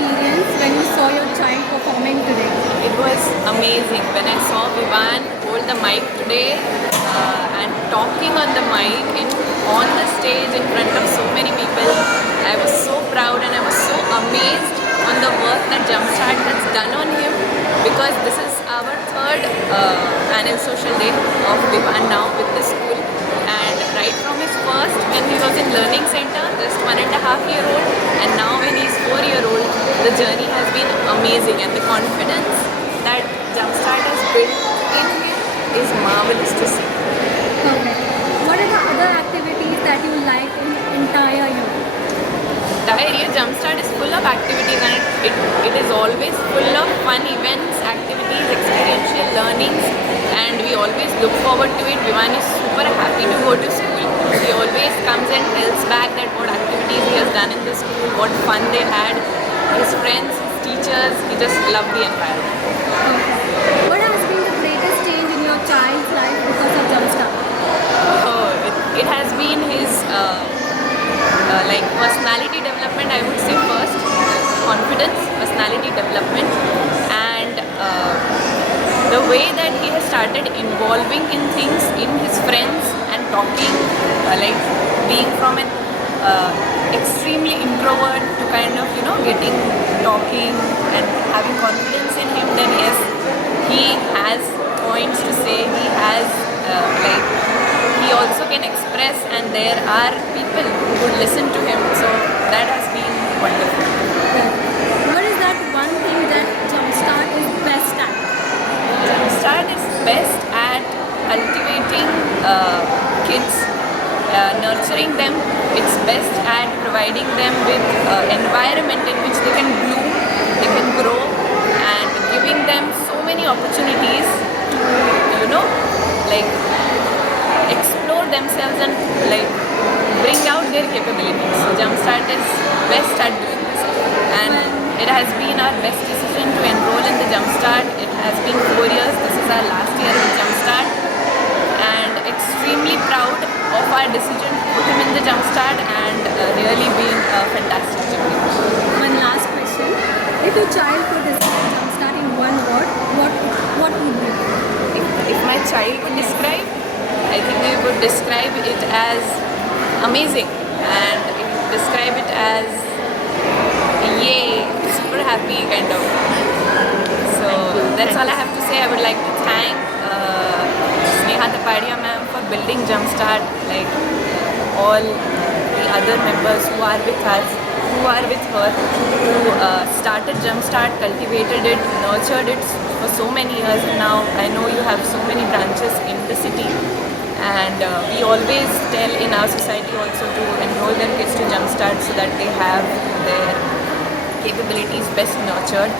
experience when you saw your child performing today? It was amazing when I saw Vivan hold the mic today and talking on the mic on the stage in front of so many people. I was so proud and I was so amazed on the work that Jumpstart has done on him, because this is our third annual social day of Vivan now with the school, and right from his first when he was in learning center, just 1.5 year old, and now when he's 4 year old, the journey has been amazing, and the confidence that Jumpstart has built in him is marvelous to see. Perfect. What are the other activities that you like in entire year? Entire year Jumpstart is full of activities, and it is always full of fun events, activities, experiential learnings, and we always look forward to it. Vivan is super happy to go to school. He always comes and tells back that what activities he has done in the school, what fun they had, his friends, his teachers. He just loved the environment. What has been the greatest change in your child's life because of Jumpstart? Oh, it has been his like personality development, I would say first. Confidence, personality development, and the way that he has started involving in things, in his friends, and talking, like being from an extremely introvert to kind of, getting talking and having confidence in him. Then yes, he has points to say, he has like he also can express, and there are people who would listen to him, so that has been wonderful. What is that one thing that Jumpstart is best at? Jumpstart is best at cultivating kids, nurturing them. It's best at providing them with environment in which they can bloom, they can grow, and giving them so many opportunities to, like explore themselves and like bring out their capabilities. So Jumpstart is best at doing this, and it has been our best decision to enroll in the Jumpstart. It has been 4 years. This is our last year with Jumpstart, and extremely proud of our decision to put him in the Jumpstart, and really been a fantastic journey. One last question. If your child could describe Jumpstart in one word, what would be? If my child would describe, I think I would describe it as amazing, and describe it as yay, super happy kind of. So that's all I have to say. I would like to thank Sneha Tapadia ma'am for building Jumpstart, like all the other members who are with us, who are with her, who started Jumpstart, cultivated it, nurtured it for so many years, and now I know you have so many branches in the city, and we always tell in our society also to enroll their kids to Jumpstart so that they have their capabilities best nurtured.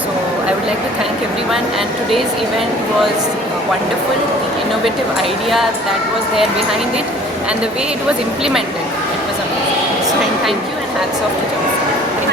So I would like to thank everyone, and today's event was wonderful. The innovative idea that was there behind it, and the way it was implemented, it was amazing. So thank you, and hats off to Jumpstart.